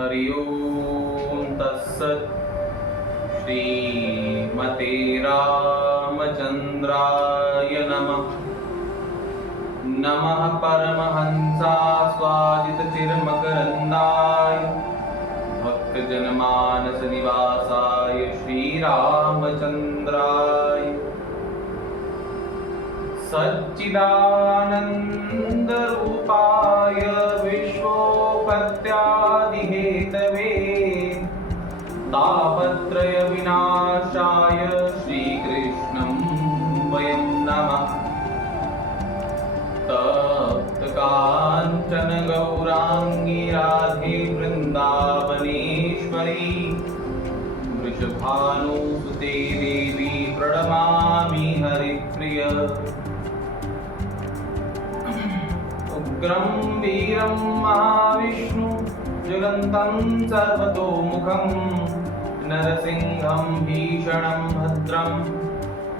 हरि ओम तत्सत्। श्रीमते रामचंद्राय नमः। नमः परमहंसास्वादितचिरमकरन्दाय भक्तजनमानसनिवासाय श्रीरामचन्द्राय सच्चिदानन्दरूपाय विश्वोपत्यादिहेतवे तापत्रयविनाशाय श्रीकृष्णं वयं नमः। तप्तकाञ्चन गौराङ्गी राधे वृन्दावनेश्वरी वृषभानुसुते देवी प्रणमामि हरिप्रिय। उग्रं वीरं महाविष्णु जगन्तं सर्वतोमुखं नरसिंहं भीषणं भद्रं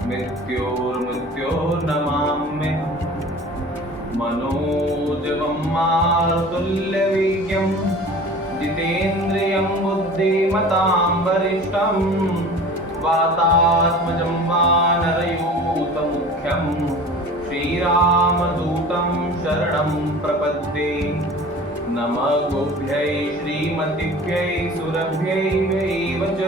मृत्योर्नमाम्यहम्। मनोजवं मारुतुल्यवेगं जितेन्द्रियं बुद्धिमतां वरिष्ठं वातात्मजं वानरयूथमुख्यं श्रीरामदूतं शरणं प्रपद्ये। नमः गोभ्यै श्रीमतिभ्यै सुरभ्यै वैव च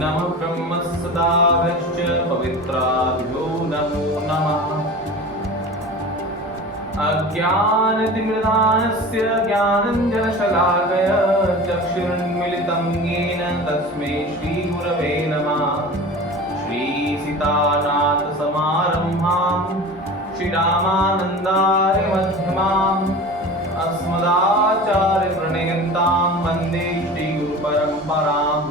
नमः ब्रह्मसदाभ्यश्च पवित्राभ्यो नमो नमः। अज्ञानतिमिरान्धस्य ज्ञानाञ्जनशलाकया चक्षुरुन्मीलितं येन तस्मै श्रीगुरवे नमः। श्रीसीतानाथसमारम्भां श्रीरामानन्दार्यमध्यमाम् अस्मदाचार्यप्रणेतां वन्दे श्रीगुरुपरम्पराम्।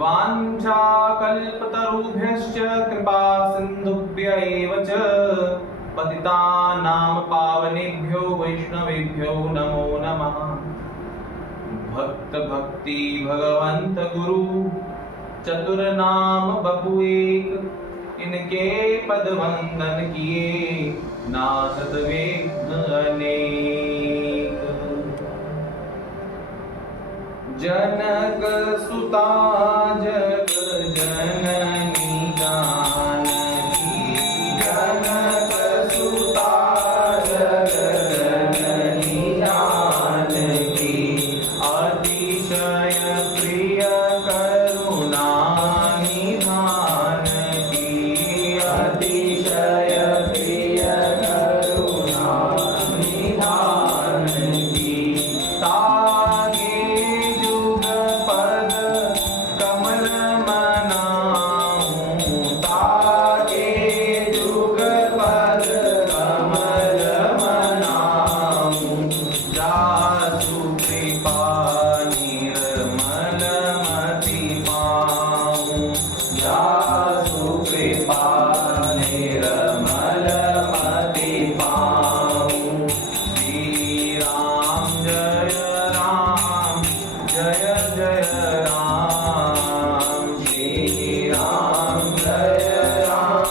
वाञ्छाकल्पतरुभ्यश्च कृपासिन्धुभ्य एव च पतितानां पावनेभ्यो वैष्णवेभ्यो नमो नमः। भक्त भक्ति भगवंत गुरु चतुर्नाम बपुएक इनके पद वंदन किए नासत विघ्न अनेक। जनक सुता जग जननी जानकी जनक सुता जग जननी जानकी अतिशय प्रिय करुणा निधान की अतिशय प्रिय करुणा निधान की। तागे जुग पद कमल मनाऊं तागे जुग पद कमल मनाऊं जासु कृपा निर्मल मति पाऊं जासु कृपा निर्मल मति पाऊं। श्री राम जय जय राम श्री राम जय जय राम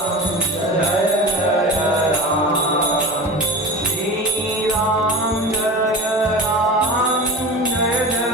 श्री राम जय जय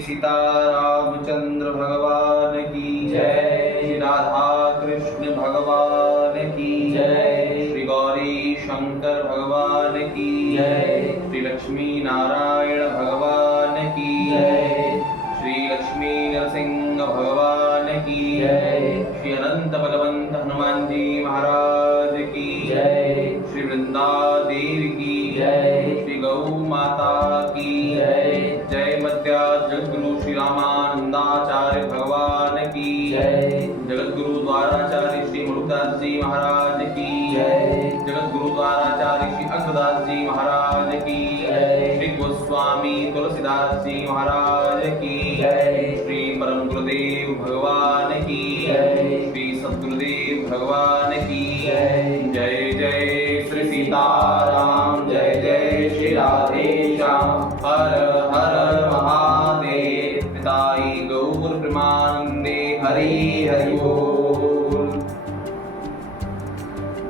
सीता रामचंद्र भगवान की जय। श्री राधा कृष्ण भगवान की जय। श्री गौरी शंकर भगवान की जय। श्री लक्ष्मी नारायण भगवान की जय। श्री लक्ष्मी नरसिंह भगवान की जय। श्री अनंत बलवंत हनुमान जी महाराज की जय। श्री वृंदा देवी की जय। श्री गौ माता की जय। जय मध्या जगद्गुरु श्री रामानंदाचार्य भगवान की जय। जगद्गुरु द्वाराचार्य श्री मुरुदास जी महाराज की जय। जगद्गुरु द्वाराचार्य श्री अग्रदास जी महाराज की जय। श्री गोस्वामी तुलसीदास जी महाराज की जय। श्री परम गुरुदेव भगवान की जय। श्री सद्गुरुदेव भगवान की जय। जय जय श्री सीताराम जय जय श्री राधेश्याम हर हर महादेव पिताई गौर प्रेमानंदे हरि हरि बोल।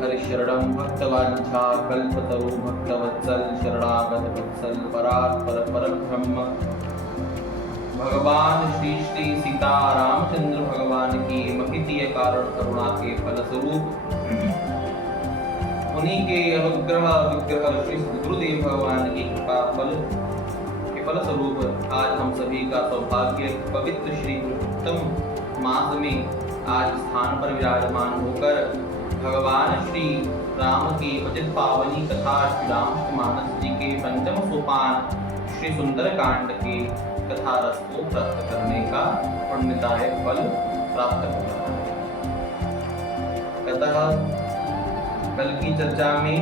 हरि शरणं भक्तवांछा कल्पतरु भक्तवत्सल शरणागत वत्सल परात्पर परब्रह्म भगवान श्री श्री सीता रामचंद्र भगवान की महितीय कारण करुणा के फलस्वरूप उन्हीं के अनुग्रह विग्रह श्री गुरुदेव भगवान की कृपा फल के फलस्वरूप आज हम सभी का सौभाग्य पवित्र श्री उत्तम मास में आज स्थान पर विराजमान होकर भगवान श्री राम की उचित पावनी कथा श्री रामचरितमानस जी के पंचम सोपान श्री सुंदर कांड के कथा रस को प्राप्त करने का पुण्यदायक फल प्राप्त हो रहा है। अतः कल की चर्चा में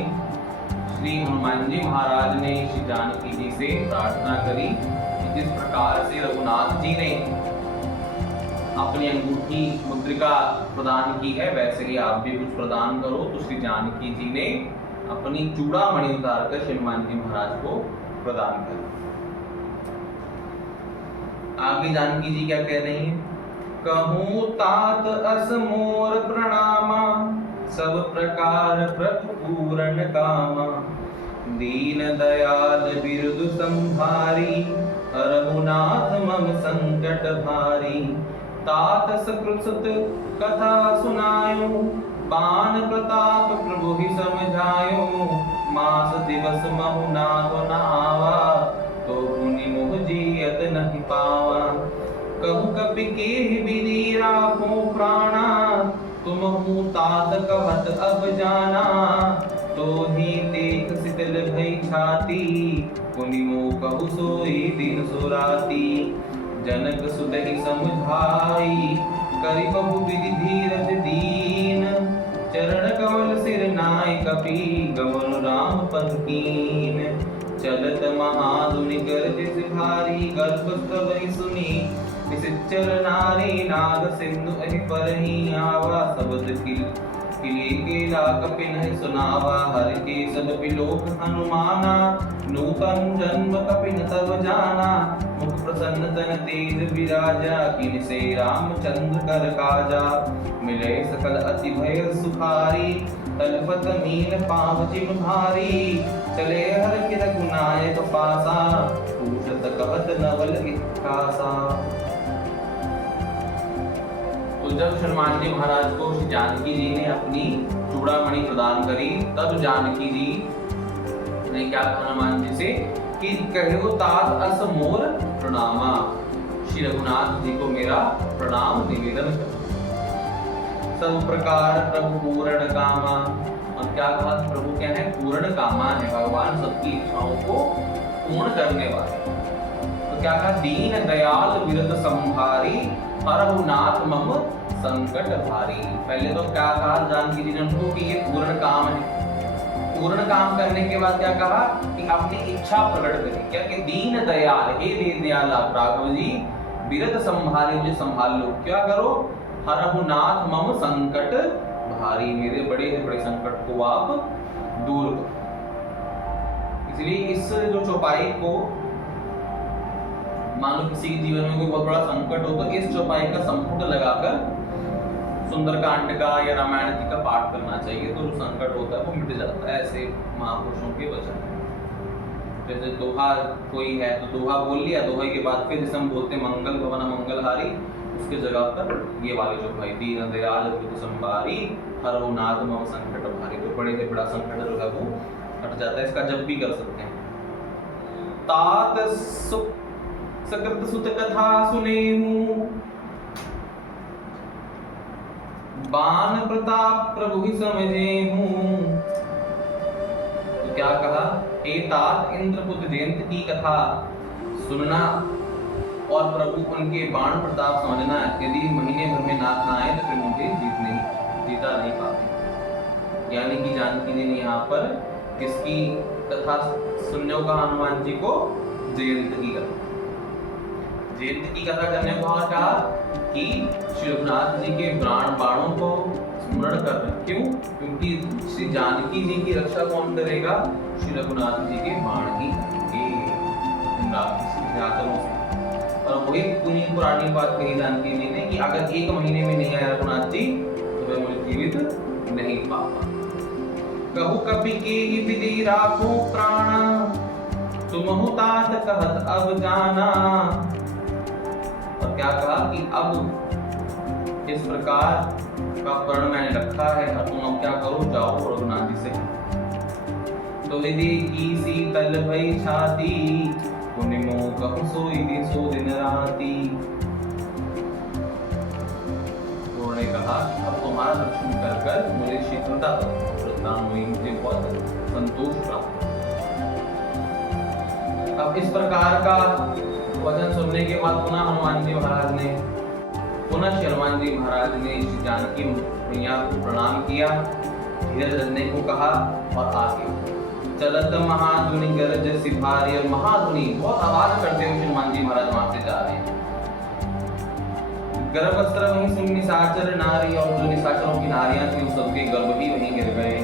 श्री हनुमान जी महाराज ने श्री जानकी जी से प्रार्थना करी कि जिस प्रकार से रघुनाथ जी ने अपनी अंगूठी मुद्रिका प्रदान की है वैसे ही आप भी कुछ प्रदान करो। तो श्री जानकी जी ने अपनी चूड़ामणि उतार कर श्री हनुमान जी महाराज को प्रदान कर। आगे जानकी जी क्या कह रही हैं? कहूँ तात अस मोर प्रणामा सब प्रकार प्रभु पूरन कामा दीन दयाल बिरदु संभारी रघुनाथ मम संकट भारी तात सकृत कथा सुनायो बान प्रताप प्रभु ही समझायो मास दिवस महु नाथ न आवा तो मुनि मोह जियत नहीं पावा कहूँ कपि के विधि राखो प्राणा तुम हूँ तात कहत अब जाना तो ही देख शीतल भई छाती पुनि मोह कहु सोई दिन सुराती जनक सुदहि समझाई करि बहु विधि धीरज दीन चरण कमल सिर नाय कपि गमन राम पद कीन चलत महाधुनि गर्जित भारी गर्भ स्तवहि सुनी निश्चर नारी नाग सिंधु अहि परहि आवा शब्द किले केला कपिन सुनावा हर के सब पिलोक हनुमाना नूतन जन्म कपिन तब जाना मुख प्रसन्न तन तेज विराजा किन से रामचंद्र कर काजा मिले सकल अति भय सुखारी तलपत मीन पाव जिम भारी चले हर के रघुनायक पासा पूछत कहत नवल इत्यासा। तो जब हनुमान जी महाराज को श्री जानकी जी ने अपनी चूड़ामणि प्रदान करी तब जानकी जी ने क्या कहा हनुमान जी से कि कहो तात अस मोर प्रणामा श्री रघुनाथ जी को मेरा प्रणाम निवेदन कर। सब प्रकार प्रभु पूर्ण कामा और क्या कहा प्रभु क्या है पूर्ण कामा है भगवान सबकी इच्छाओं को पूर्ण करने वाले। तो क्या कहा दीन दयाल विरत संभारी हरहुनाथ मम संकट भारी। पहले तो क्या कहा जानकी जी ने उनको कि ये पूर्ण काम है। पूर्ण काम करने के बाद क्या कहा कि अपनी इच्छा प्रकट करें क्या कि दीन दयाल हे दीन दयाल राघव जी विरत संभारी मुझे संभाल लो। क्या करो हरहुनाथ मम संकट भारी मेरे बड़े से बड़े संकट को आप दूर करो। इसलिए इस जो चौपाई को मानो किसी के जीवन में कोई बहुत बड़ा संकट हो तो इस चौपाई का संपुट लगाकर सुंदरकांड का या रामायण जी का पाठ करना चाहिए तो जो संकट होता है वो मिट जाता है ऐसे महापुरुषों के वचन। जैसे दोहा कोई है तो दोहा बोल लिया, दोहे के बाद फिर जैसे हम बोलते हैं मंगल भवन मंगलहारी, उसके जगह पर ये वाले जो भाई दीन दयाल संभारी हरो नाथ मम संकट भारी, तो बड़े से बड़ा संकट जो है वो हट जाता है। इसका जब भी कर सकते हैं। तात सकृत सुत कथा सुनेहु, बान प्रताप प्रभु ही समझेहूं। तो क्या कहा, हे तात इंद्रपुत्र जयंत की कथा सुनना और प्रभु उनके बाण प्रताप समझना। यदि महीने भर में नाथ ना आए तो फिर मुझे जीता नहीं पाते। यानी कि जानकी जी ने यहाँ पर किसकी कथा सुनने को कहा, हनुमान जी को जयंत की कथा। जयंत की कथा करने को कहा कि श्री रघुनाथ जी के बाणों को स्मरण कर रहे। क्यों? क्योंकि श्री जानकी जी की रक्षा कौन करेगा? श्री रघुनाथ जी के बाण ही से। और वही पुरानी बात कही जानकी जी ने कि अगर 1 महीने में नहीं आया रघुनाथ जी तो वह मुझे जीवित नहीं पापा। कहु कपि के विधि राखो प्राण, तुमहु तात कहत अब जाना। और क्या कहा कि अब इस प्रकार का प्रण मैंने रखा है और तुम अब क्या करो, जाओ रघुनाथ जी से। तो विधि की शीतल भई छाती, पुनिमो कहु सोई सो दिन राती। उन्होंने कहा अब तुम्हारा दर्शन कर कर मुझे शीतलता हुई, मुझे बहुत संतोष प्राप्त। अब इस प्रकार का वचन सुनने के बाद पुनः हनुमान जी महाराज ने श्री जानकी मैया को प्रणाम किया, धीरज रखने को कहा और आगे चलत महाधुनि गरज सिभारी। और महाधुनि बहुत आवाज करते हुए हनुमान जी महाराज वहां से जा रहे हैं। गर्भस्त्र वहीं सुन निशाचर नारी, और जो निशाचरों की नारियां थी उन सबके गर्भ भी वहीं गिर गए।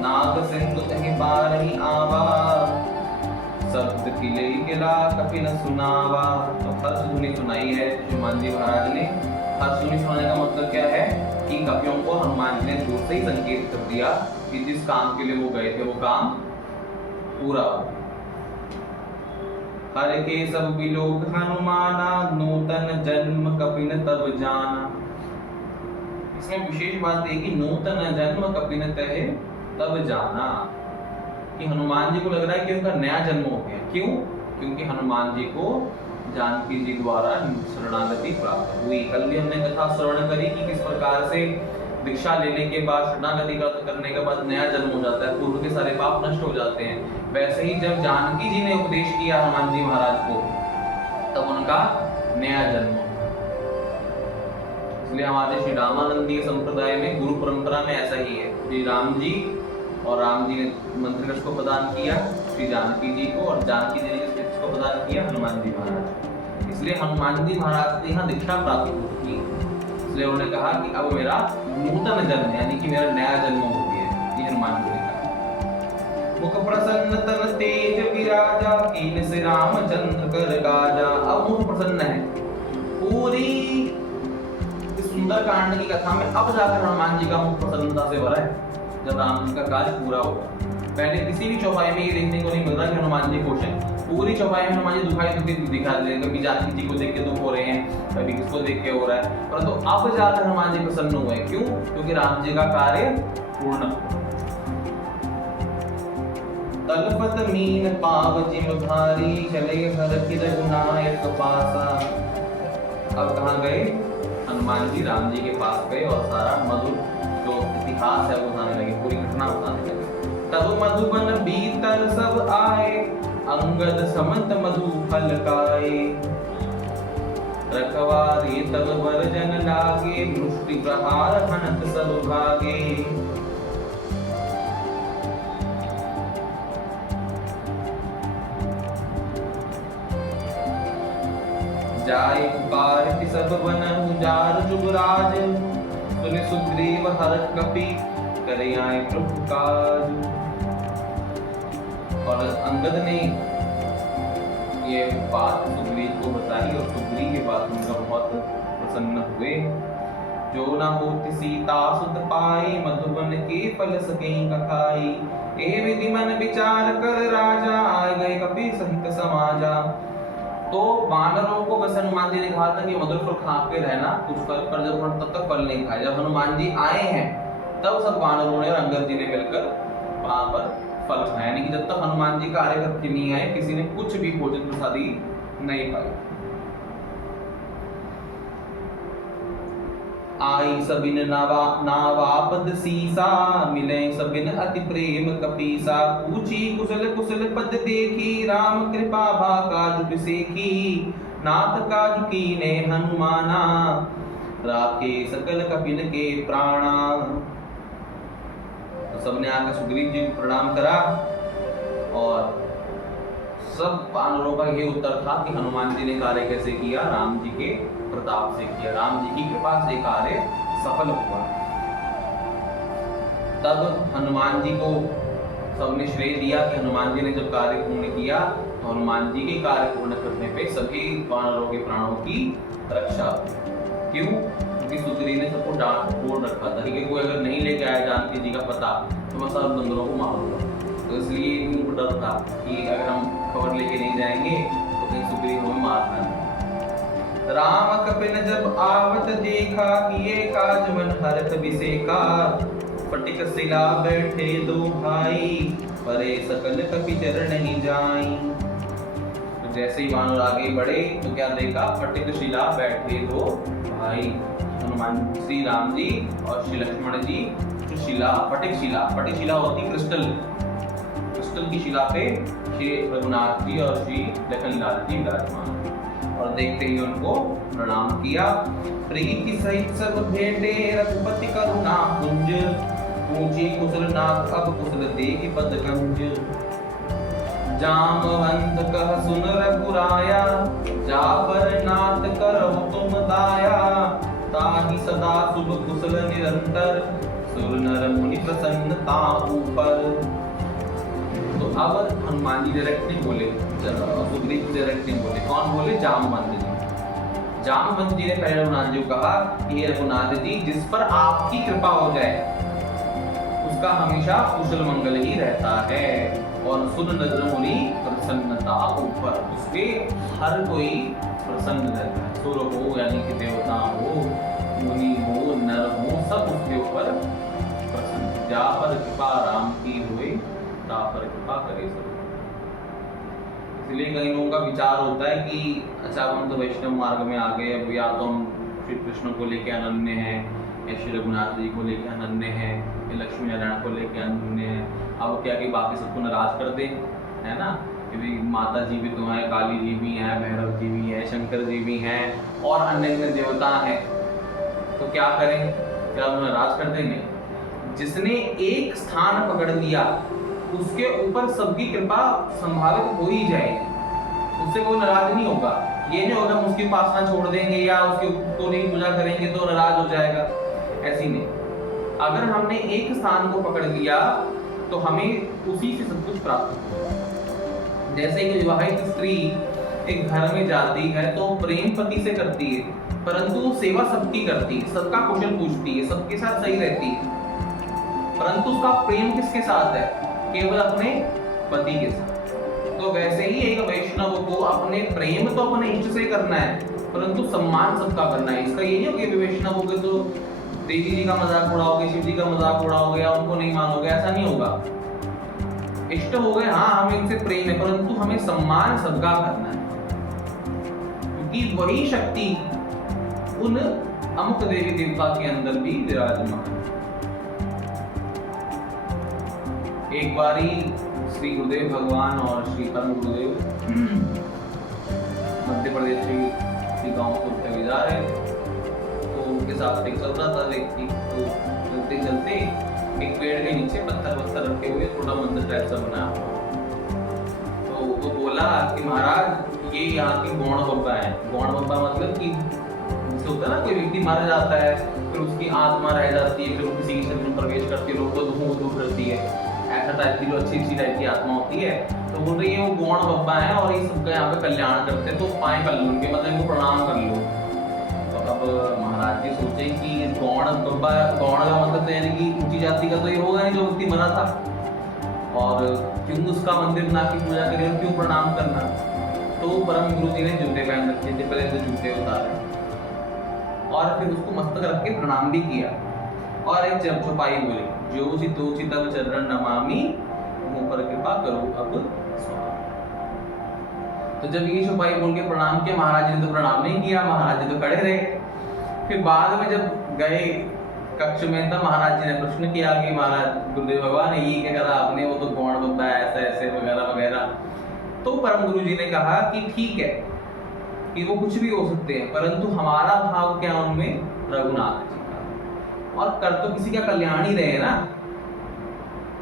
नाग सिंधु कहीं बार ही आवा, शब्द किले गिला कपि न सुनावा। तो हर्ष ध्वनि सुनाई है हनुमान जी महाराज ने। हर्ष ध्वनि सुनाने का मतलब क्या है कि कपियों को हनुमान जी ने दूर से ही संकेत कर दिया कि जिस काम के लिए वो गए थे वो काम पूरा हो। हर के सब विलोक हनुमाना, नूतन जन्म कपिन तब जाना। इसमें विशेष बात है कि नूतन जन्म कपिन तहे तब जाना, कि हनुमान जी को लग रहा है कि उनका नया जन्म हो गया। क्यों? क्योंकि हनुमान जी को जानकी जी द्वारा शरणागति प्राप्त हुई। कल भी हमने कथा श्रवण करी कि किस प्रकार से दीक्षा लेने के बाद शरणागति प्राप्त करने के बाद नया जन्म हो जाता है, पूर्व के सारे पाप नष्ट हो जाते हैं। वैसे ही जब जानकी जी ने उपदेश किया हनुमान जी महाराज को, तब उनका नया जन्म हुआ। इसलिए हमारे श्री रामानंदी संप्रदाय में गुरु परंपरा में ऐसा ही है। श्री राम जी ने मंत्र को प्रदान किया श्री जानकी जी को, और जानकी जी ने किसको प्रदान किया? हनुमान जी महाराज। इसलिए हनुमान जी महाराज से यहाँ दीक्षा प्राप्त की। इसलिए उन्होंने कहा कि अब मेरा नूतन जन्म यानी कि मेरा नया जन्म हो गया। ये हनुमान जी ने कहा। मुख प्रसन्न तन तेज विराजा, कीन से रामचंद्र कर गाजा। अब मुख प्रसन्न है। पूरी सुंदर कांड की कथा में अब जाकर हनुमान जी का मुख प्रसन्नता से भरा है, जब राम जी का कार्य पूरा होगा। पहले किसी भी चौपाई में ये देखने को नहीं मिल रहा कि हनुमान जी खुश हैं। पूरी चौपाई में हनुमान जी दुखी दिखा दे रहे हैं, कभी जानकी जी को देख के दुख हो रहे हैं, कभी किसको देख के हो रहा है। परंतु अब जाकर हनुमान जी प्रसन्न हुए। क्यों? क्योंकि राम जी का कार्य पूर्ण हुआ। तलपत मीन पाव जिम भारी, चले घर की रघुनायक पासा। अब कहाँ गए? हनुमान जी राम जी के पास गए और सारा मधुर जो इतिहास है वो बताने लगे, पूरी घटना बताने लगे। तब मधुबन भीतर सब आए, अंगद समंत मधु फल खाए। रखवारे तब बरजन लागे, मुष्टि प्रहार हनत सब भागे। जाय पुकार सब बन उजार जुगराज, सुनि सुग्रीव हर कपि करे आए प्रभु काज। और अंगद ने ये बात सुग्रीव को बताई और सुग्रीव के बाद उनका बहुत प्रसन्न हुए। जो न होत सीता सुत पाई, मधुबन के फल सकें कखाई। ए विधि मन विचार कर राजा, आए गए कपि सहित समाजा। तो वानरों को बस हनुमान जी ने कहा था कि मधुर फल खा के रहना, कुछ फल पर जब तब तक फल नहीं खाए। जब हनुमान जी आए हैं तब सब वानरों ने और अंगद जी ने मिलकर वहां पर फल खाया। यानी कि जब तक हनुमान जी कार्य करके नहीं आए किसी ने कुछ भी भोजन प्रसादी नहीं पाई। आई सबिन नावापद सीसा, मिले सबिन अति प्रेम कपीसा। पूछी कुशल कुशल पद देखी, राम कृपा भा काज बिसेखी। नाथ काज कीने हनुमाना, राखे सकल कपिन के प्राणा। तो सबने आकर सुग्रीव जी को प्रणाम करा और सब वानरों का ये उत्तर था कि हनुमान जी ने कार्य कैसे किया, राम जी के प्रताप से किया, राम जी की कृपा से कार्य सफल हुआ। तब हनुमान जी को सबने श्रेय दिया कि हनुमान जी ने जब कार्य पूर्ण किया तो हनुमान जी के कार्य पूर्ण करने पे सभी वानरों के प्राणों की रक्षा। क्यों? क्योंकि सुग्रीव ने सबको डांट बोल रखा था कि कोई अगर नहीं लेके आया जानकी जी का पता तो मैं सब बंदरों को मारूंगा। तो इसलिए उनको डर था कि अगर हम खबर लेके नहीं जाएंगे तो कहीं सुग्रीव हमें मारना है। राम कपिन जब आवत देखा, किए काज मन हरख बिसेका। फटिक शिला बैठे दो भाई, परे सकल कपि चरण नहीं जाई। तो जैसे ही वानर आगे बढ़े तो क्या देखा? फटिक शिला बैठे दो भाई, हनुमान श्री राम जी और श्री लक्ष्मण जी जो शिला फटिक शिला होती क्रिस्टल की शिला पे श्री रघुनाथ जी और श्री लखनलाल जी विराजमान। और देखते ही उनको प्रणाम किया। प्रीति सहित सब भेंटे, रघुपति करुणा कुंज। पूछी कुशल नाथ अब कुशल देहि पद कंज। जामवंत कह सुन रघुराया, जाबर नाथ करहु तुम दाया। ताहि सदा शुभ कुशल निरंतर, सुर नर मुनि प्रसन्नता ऊपर। तो अब हनुमान जी डायरेक्ट नहीं बोले, सुग्रीव डायरेक्ट नहीं बोले। कौन बोले? जामवंत जी। जामवंत जी ने पहले रघुनाथ जी को कहा कि हे रघुनाथ जी, जिस पर आपकी कृपा हो जाए उसका हमेशा कुशल मंगल ही रहता है। और सुन नर मुनि प्रसन्नता ऊपर, उसके हर कोई प्रसन्न रहता है। सुर हो यानी कि देवता हो, मुनि हो, नर हो, सब उसके ऊपर प्रसन्न। जा पर कृपा राम की हुई, ता पर कृपा करे सब। इसलिए कई लोगों का विचार होता है कि अच्छा हम तो वैष्णव मार्ग में आ गए, अब या तो हम श्री कृष्ण को लेके अनन्य हैं, या श्री रघुनाथ जी को लेके अनन्य हैं, या लक्ष्मी नारायण को लेके अनन्य हैं। अब क्या कि बाकी सबको नाराज कर दें, है ना? कि भाई माता जी भी तो हैं, काली जी भी हैं, भैरव जी भी हैं, शंकर जी भी हैं और अन्य अन्य देवता हैं, तो क्या करें? क्या उन्हें नाराज कर देंगे? जिसने एक स्थान पकड़ लिया उसके ऊपर सबकी कृपा संभावित हो ही जाएगी, उससे कोई नाराज नहीं होगा। ये नहीं होगा हम उसकी उपासना छोड़ देंगे या उसके तो नहीं पूजा करेंगे तो नाराज हो जाएगा, ऐसी नहीं। अगर हमने एक स्थान को पकड़ लिया तो हमें उसी से सब कुछ प्राप्त होगा। जैसे कि विवाहित स्त्री एक घर में जाती है तो प्रेम पति से करती है, परंतु सेवा सबकी करती है, सबका कुशल पूछती है, सबके साथ सही रहती है, परंतु उसका प्रेम किसके साथ है? केवल अपने पति के साथ। तो वैसे ही एक वैष्णव को अपने प्रेम तो अपने इष्ट से करना है, परंतु सम्मान सबका करना है। इसका ये नहीं हो कि वैष्णव हो गए तो देवी जी का मजाक उड़ाओगे, शिव जी का मजाक उड़ाओगे या उनको नहीं मानोगे, ऐसा नहीं होगा। इष्ट हो गए, हाँ हमें इनसे प्रेम है, परंतु हमें सम्मान सबका करना है, क्योंकि वही शक्ति उन अमुक देवी देवता के अंदर भी विराजमान है। एक बारी श्री गुरुदेव भगवान और श्री परम गुरुदेव मध्य प्रदेश के गांव को कभी जा रहे तो उनके साथ एक चल रहा था व्यक्ति। तो चलते चलते एक पेड़ के नीचे पत्थर रखे हुए छोटा मंदिर टाइप सा बना। तो वो बोला कि महाराज ये यहाँ की गौण बब्बा है। गौण बब्बा मतलब कि जैसे होता है ना, कोई व्यक्ति मारा जाता है फिर उसकी आत्मा रह जाती है, फिर वो किसी के शरीर में प्रवेश करती है, लोग को धूप रहती है, ऐसा टाइप की जो अच्छी टाइप की आत्मा होती है। तो बोल रही है वो गौण बब्बा है और ये सबका यहाँ पे कल्याण करते हैं, तो पाए कर लो उनके, मतलब इनको प्रणाम कर लो। तो अब महाराज जी सोचे कि गौण बब्बा गौण का मतलब तो यानी कि ऊंची जाति का तो ये होगा नहीं जो व्यक्ति मरा था, और क्यों उसका मंदिर बना के पूजा करें और क्यों प्रणाम करना। तो परम गुरु जी ने जूते पहन रखे थे, पहले तो जूते उतारे और फिर उसको मस्तक रख के प्रणाम भी किया और एक चौपाई बोली, जो सी तो तब चरण नमामि, मुंह पर कृपा करो अब स्वामी। तो जब ये चौपाई बोल के प्रणाम किया, महाराज जी ने तो प्रणाम नहीं किया, महाराज जी तो खड़े रहे। फिर बाद में जब गए कक्ष में तब महाराज जी ने प्रश्न किया कि महाराज गुरुदेव भगवान ये क्या करा आपने, वो तो गौण बब्बा ऐसा ऐसे वगैरह वगैरह। तो परम गुरु जी ने कहा कि ठीक है कि वो कुछ भी हो सकते हैं, परंतु हमारा भाव क्या उनमें, रघुनाथ जी का, और कर तो किसी का कल्याण ही रहे ना।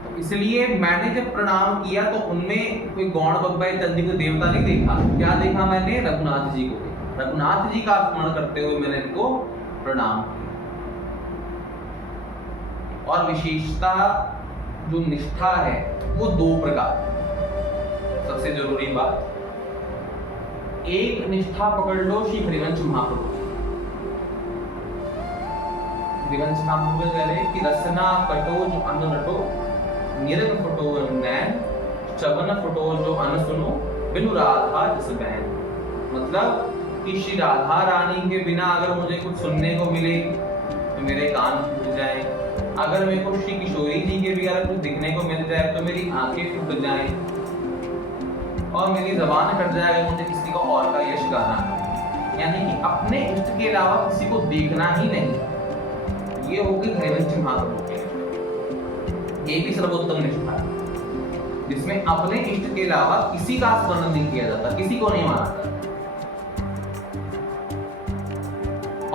तो इसलिए मैंने जब प्रणाम किया तो उनमें कोई गौण बब्बा इत्यादि को देवता नहीं देखा, क्या देखा मैंने, रघुनाथ जी को देखा। रघुनाथ जी का स्मरण करते हुए मैंने इनको प्रणाम किया। और विशेषता जो निष्ठा है वो दो प्रकार, सबसे जरूरी बात, एक निष्ठा पकड़ लो श्री हरिवंश महाप्रभु, हरिवंश महाप्रभु कह रहे कि रसना कटो जो अन्न नटो, निरन फटो नैन, चवन फटो जो अन्न सुनो, बिनु राधा जस बहन। मतलब कि श्री राधा रानी के बिना अगर मुझे कुछ सुनने को मिले तो मेरे कान फूट जाए, अगर मेरे को श्री किशोरी जी के भी अगर कुछ दिखने को मिल जाए तो मेरी आंखें फूट जाएं, और मेरी जबान कट जाए अगर मुझे किसी को और का यश गाना है। यानी कि अपने इष्ट के अलावा किसी को देखना ही नहीं, ये होगी हरिवंश महाप्रभु की। ये भी सर्वोत्तम निष्ठा है जिसमें अपने इष्ट के अलावा किसी का स्मरण नहीं किया जाता, किसी को नहीं माना जाता।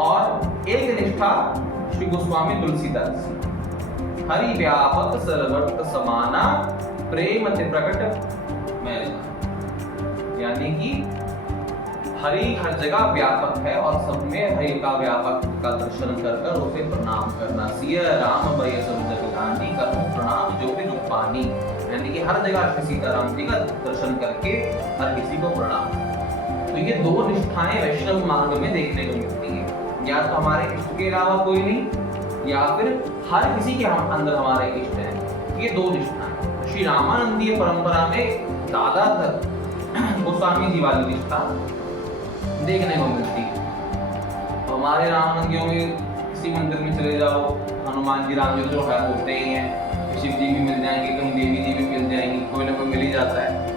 और एक निष्ठा श्री गोस्वामी तुलसीदास, हरि व्यापक सर्वत्र समाना, प्रेम ते प्रकट मैं, यानी कि हरि हर जगह व्यापक है और सब में हरि का व्यापक का दर्शन कर उसे प्रणाम करना। सिया राम भय सब जग जानी, करूं प्रणाम जो भी रूप पानी। यानी कि हर जगह श्री सीताराम जी का दर्शन करके हर किसी को प्रणाम। तो ये दो निष्ठाएं वैष्णव मार्ग में देखने को मिलती है, या तो हमारे इष्ट के अलावा कोई नहीं, या फिर हर किसी के अंदर हमारे इष्ट है। ये दो निष्ठाएं श्री रामानंदीय परंपरा में ज्यादातर गोस्वामी जी वाली निष्ठा देखने को मिलती है। तो हमारे रामानंदियों में किसी मंदिर में चले जाओ, हनुमान जी राम जी जो है होते ही हैं, शिव जी भी मिल जाएंगे, कहीं देवी जी भी मिल जाएंगी, कोई ना कोई मिल ही जाता है।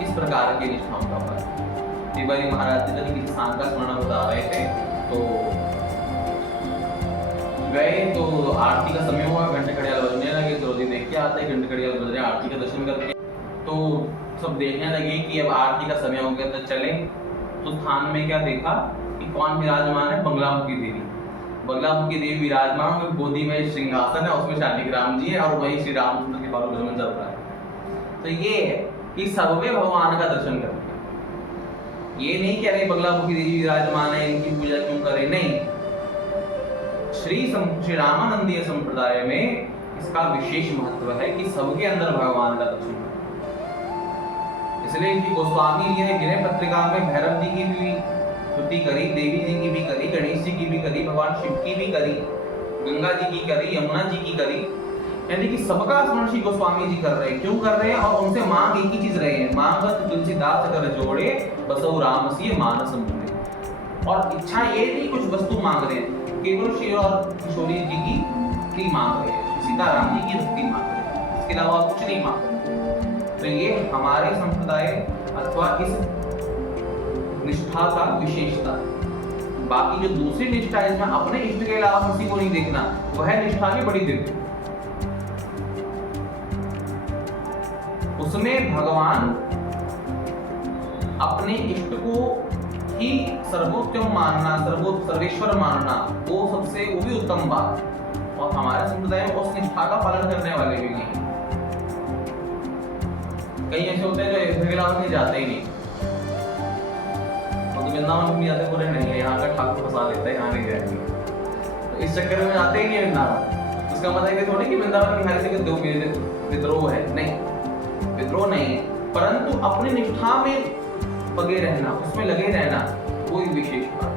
इस प्रकार की निष्ठाओं का फल। एक बार महाराज जी जब किसी स्थान का स्मरण बता रहे थे तो गए, तो आरती का समय हुआ, घंटे घड़ियाल बजने लगे, तो देख के आते हैं घंटे घड़ियाल बज रहे, आरती का दर्शन करके तो सब देखने लगे कि अब आरती का समय हो गया तो चले। तो स्थान में क्या देखा कि कौन विराजमान है, बंगलामुखी देवी। बंगलामुखी देवी विराजमान, गोदी में सिंहासन है, उसमें शालिग्राम जी है और वही श्री रामचंद्र के बारे में चल रहा है। तो ये है कि सर्वे भगवान का दर्शन करते, ये नहीं कह रहे बंगलामुखी देवी विराजमान है इनकी पूजा क्यों करें, नहीं। श्री रामानंदीय संप्रदाय में इसका विशेष महत्व है कि सबके अंदर भगवान का दर्शन। इसलिए कि गोस्वामी जी ने विनय पत्रिका में भैरव जी की भी स्तुति करी, देवी जी की भी करी, गणेश जी की भी करी, भगवान शिव की भी करी, गंगा जी की करी, यमुना जी की करी। यानी कि सबका स्मरण श्री गोस्वामी जी कर रहे हैं। क्यों कर रहे हैं? और उनसे मांग एक ही चीज रहे हैं, मांगत तुलसीदास कर जोड़े, बसौ राम सिय मानस मूले। और इच्छा ये नहीं कुछ वस्तु मांग रहे हैं, केवल श्री और किशोरी जी की मांग रहे हैं, सीताराम जी की भक्ति मांग रहे हैं, इसके अलावा कुछ नहीं मांग रहे। तो ये हमारे संप्रदाय अथवा इस निष्ठा का विशेषता है। बाकी जो दूसरी निष्ठा है इसमें अपने इष्ट के अलावा किसी को नहीं देखना, वह निष्ठा भी बड़ी दिव्य। उसमें भगवान अपने इष्ट को ही सर्वोत्तम मानना, सर्वेश्वर मानना, वो भी उत्तम बात। और हमारे संप्रदाय में उस निष्ठा का पालन करने वाले भी नहीं। कई ऐसे होते हैं जो वृंदावन में जाते ही नहीं, तो वृंदावन में जाते पूरे नहीं है, यहाँ का ठाकुर फंसा लेता है, यहाँ नहीं जाएंगे, तो इस चक्कर में आते ही नहीं वृंदावन। उसका मतलब है थोड़ी कि वृंदावन बिहारी से विद्रोह है, नहीं, विद्रोह नहीं है, परंतु अपनी निष्ठा में पगे रहना, उसमें लगे रहना, कोई विशेष बात।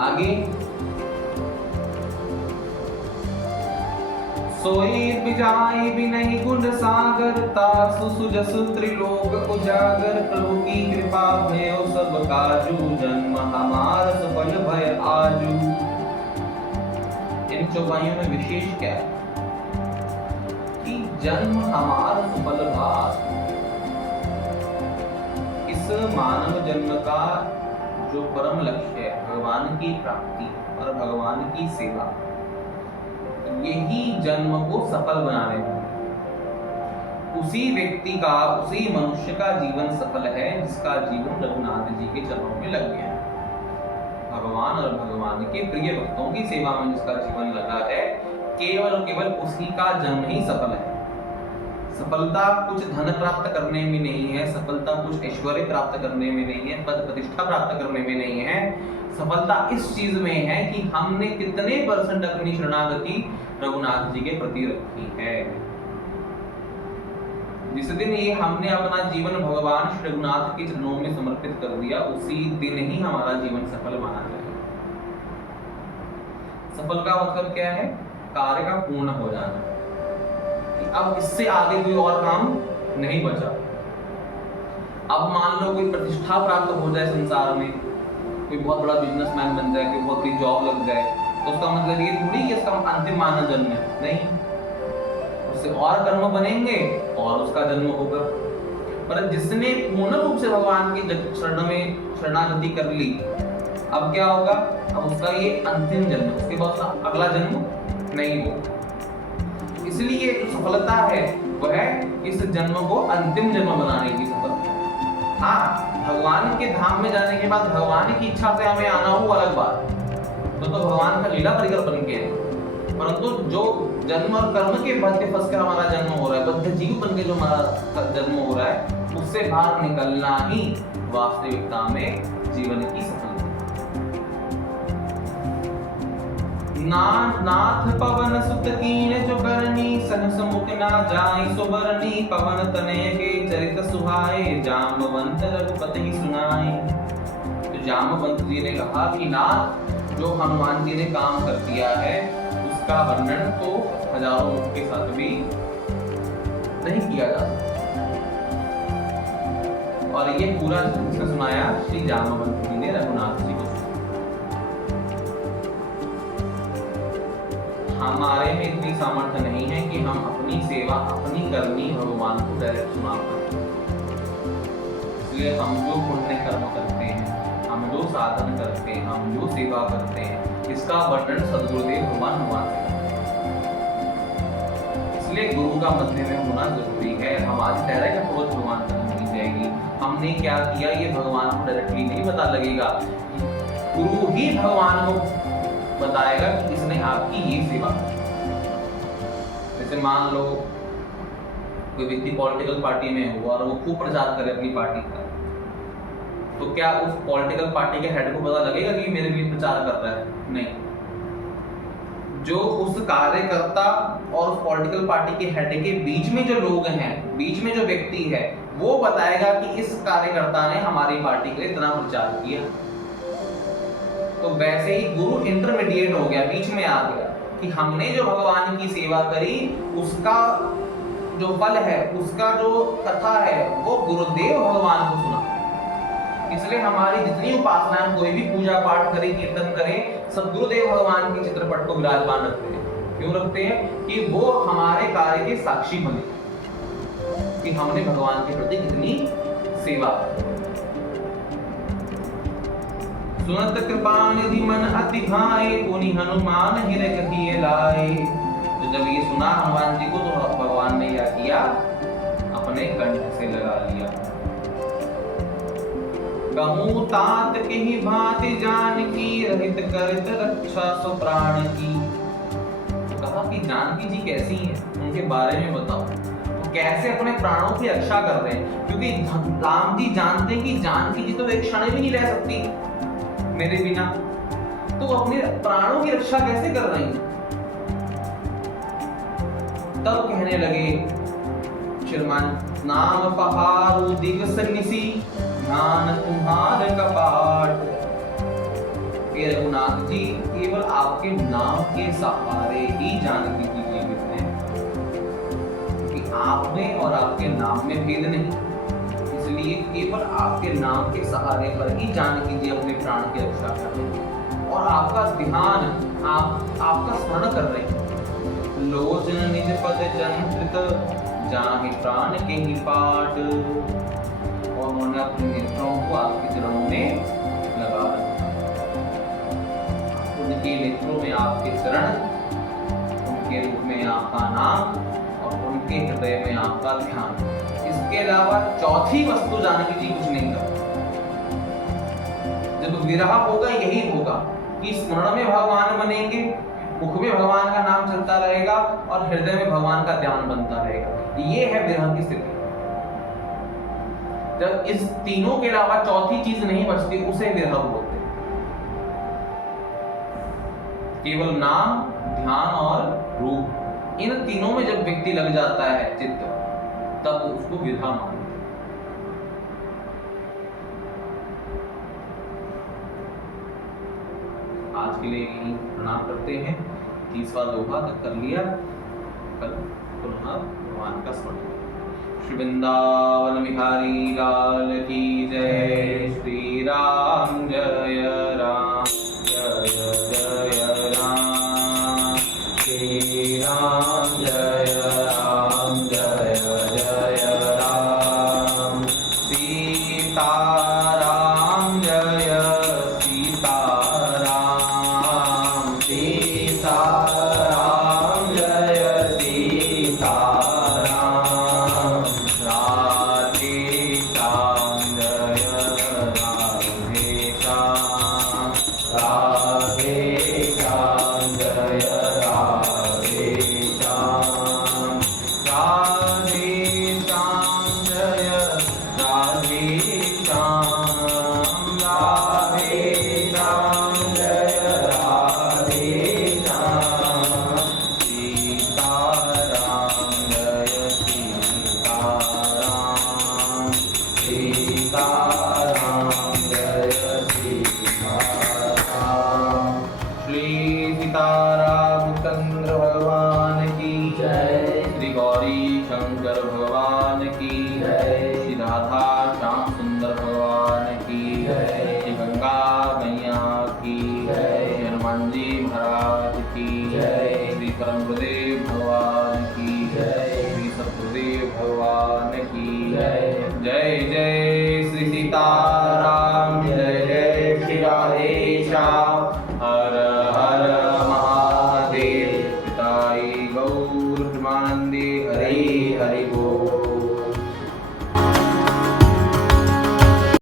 आगे सोई बिजाई भी नहीं गुण सागर तासु सुजसु त्रिलोक उजागर प्रभु की कृपा भयो सब काजू जन्म हमारा सफल भय आजू। इन चौपाइयों में विशेष क्या है कि जन्म हमारा सफल भाग। इस मानव जन्म का जो परम लक्ष्य है भगवान की प्राप्ति और भगवान की सेवा, यही जन्म को सफल बनाने वाला उसी व्यक्ति का, उसी मनुष्य का जीवन सफल है जिसका जीवन रघुनाथ जी के चरणों में लग गया है। भगवान और भगवान के प्रिय भक्तों की सेवा में जिसका जीवन लगा है, केवल और केवल उसी का जन्म ही सफल है। सफलता कुछ धन प्राप्त करने में नहीं है, सफलता कुछ ऐश्वर्य प्राप्त करने में नहीं है, पद प्रतिष्ठा प्राप्त करने में नहीं है। सफलता इस चीज में है कि हमने कितने % अपनी शरणागति रघुनाथ जी के प्रति रखी है। जिस दिन ये हमने अपना जीवन भगवान श्री रघुनाथ के चरणों में समर्पित कर दिया, उसी दिन ही हमारा जीवन सफल माना जाएगा। सफल का मतलब क्या है? कार्य का पूर्ण हो जाना, कि अब इससे आगे कोई और काम नहीं बचा। अब मान लो कोई प्रतिष्ठा प्राप्त हो जाए संसार में, कोई बहुत बड़ा बिजनेसमैन बन जाए, कोई बहुत बड़ी जॉब लग जाए, तो उसका मतलब ये थोड़ी कि इसका अंतिम मानव जन्म है, नहीं। उससे और कर्म बनेंगे और उसका जन्म होगा। पर जिसने पूर्ण रूप से भगवान की शरण में शरणागति कर ली, अब क्या होगा? अब उसका ये अंतिम जन्म, उसके बाद अगला जन्म नहीं होगा। इसलिए सफलता है वह इस जन्म को अंतिम जन्म बनाने की सफलता। हाँ, भगवान के धाम में जाने के बाद भगवान की इच्छा से हमें आना हो अलग बात, तो भगवान का लीला परिकर बन के है। परंतु जो जन्म और कर्म के मध्य फंस कर हमारा जन्म हो रहा है, बद्ध जीव बन के जो हमारा जन्म हो रहा है, उससे बाहर निकलना ही वास्तविकता में जीवन की सफलता। नाथ पवन सुत कीन जो करनी सहस मुख ना जाई सुबरनी पवन तनय के चरित सुहाए जामवंत रघुपति सुनाए। तो जामवंत जी ने कहा कि नाथ, जो हनुमान जी ने काम कर दिया है उसका वर्णन तो हजारों मुख के साथ भी नहीं किया जा सकता। और ये पूरा सुनाया श्री जामवंत जी ने रघुनाथ जी को। हमारे में इतनी सामर्थ्य नहीं है कि हम अपनी सेवा अपनी करनी भगवान को डायरेक्ट सुना पाए। इसलिए हम जो पुण्य कर्म करते हैं, हम जो साधन करते हैं, हम जो सेवा करते हैं, इसका वर्णन सद्गुरुदेव भगवान से। इसलिए गुरु का मध्य में होना जरूरी है। हमारी डायरेक्ट अप्रोच भगवान तक नहीं जाएगी। हमने क्या किया ये भगवान को डायरेक्टली नहीं पता लगेगा, गुरु ही भगवान को बताएगा कि इसने आपकी ये सेवा। जैसे मान लो कोई व्यक्ति पॉलिटिकल पार्टी में हो और वो खूब प्रचार करे अपनी पार्टी का, तो क्या उस पॉलिटिकल पार्टी के हेड को पता लगेगा कि मेरे लिए प्रचार कर रहा है? नहीं। जो उस कार्यकर्ता और उस पॉलिटिकल पार्टी के हेड के बीच में जो लोग हैं, बीच में जो व्यक्ति है, वो बताएगा कि इस कार्यकर्ता ने हमारी पार्टी के लिए इतना प्रचार किया। तो वैसे ही गुरु इंटरमीडिएट हो गया, बीच में आ गया कि हमने जो भगवान की सेवा करी उसका जो फल है, उसका जो कथा है, वो गुरुदेव भगवान को सुना। इसलिए हमारी जितनी उपासना, कोई भी पूजा पाठ करें, कीर्तन करें, सब गुरुदेव भगवान के चित्रपट को विराजमान रखते हैं। क्यों रखते हैं? कि वो हमारे कार्य के साक्षी बने कि हमने भगवान के प्रति कितनी सेवा। सुनत कृपा निधि मन अति भाए, पुनि हनुमान हृदय कहिए लाए। तो जब ये सुना हनुमान जी को, तो भगवान ने क्या किया? अपने कंठ से लगा लिया। कहूँ तात के ही भांति जानकी, रहित करित रक्षा सो प्राण की। तो कहा कि जानकी जी कैसी हैं, उनके बारे में बताओ। तो कैसे अपने प्राणों की रक्षा कर रहे हैं? क्योंकि राम जी जानते हैं कि जानकी जी तो एक क्षण भी नहीं रह सकती मेरे बिना, तो अपने प्राणों की रक्षा कैसे कर रही हैं? तब कहने लगे श्रीमान, नाम पहाड़ू दिवस निसी, ध्यान तुम्हारे कपाट। हे रघुनाथ केवल आपके नाम के सहारे ही जानकी जी जीवित हैं, कि आप में और आपके नाम में भेद नहीं, इसलिए केवल आपके नाम के सहारे पर ही जानकी जी अपने प्राण की रक्षा कर रहे हैं और आपका ध्यान, आपका स्मरण कर रहे हैं। लोचन निज पद चंद्रित जाहि प्राण के ही पाठ, और उन्होंने अपने नेत्रों को आपके चरणों में लगा रखा। उनके नेत्रों में आपके चरण, उनके रूप में आपका नाम और उनके हृदय में आपका ध्यान। इसके अलावा चौथी वस्तु जानकी जी कुछ नहीं करते। जब विरह होगा यही होगा कि स्मरण में भगवान बनेंगे, मुख में भगवान का नाम चलता रहेगा और हृदय में भगवान का ध्यान बनता रहेगा। ये है विरह की स्थिति। जब इस तीनों के अलावा चौथी चीज नहीं बचती उसे विरह बोलते हैं। केवल नाम, ध्यान और रूप, इन तीनों में जब व्यक्ति लग जाता है चित्त, तब उसको विरह मानते हैं। आज के लिए यही प्रणाम करते हैं। 30वां दोहा तक कर लिया, कल पुनः भगवान का स्मरण। श्री वृंदावन बिहारी लाल की जय। श्री राम जय राम, जय जय राम। श्री राम जय राम, जय जय राम। सीता राम जय सीता राम, सीता राम जय सीता राम। राधे श्याम जय राधे श्याम, राधे श्याम जय राधे श्याम। राधे श्याम जय राधे श्याम, राधे श्याम जय राधे श्याम। सीता राम जय सीता राम, सीता राम जय सीता राम। श्री सीताराम चंद्र भगवान की जय। श्री गौरी शंकर भगवान की जय। श्री राधा श्याम सुंदर भगवान की जय। श्री गंगा मैया की जय। श्री हनुमान जी महाराज की जय। श्री परम गुरुदेव भगवान की जय। श्री सतगुरुदेव भगवान की जय। जय जय श्री सीताराम, जय जय श्री राधे श्याम।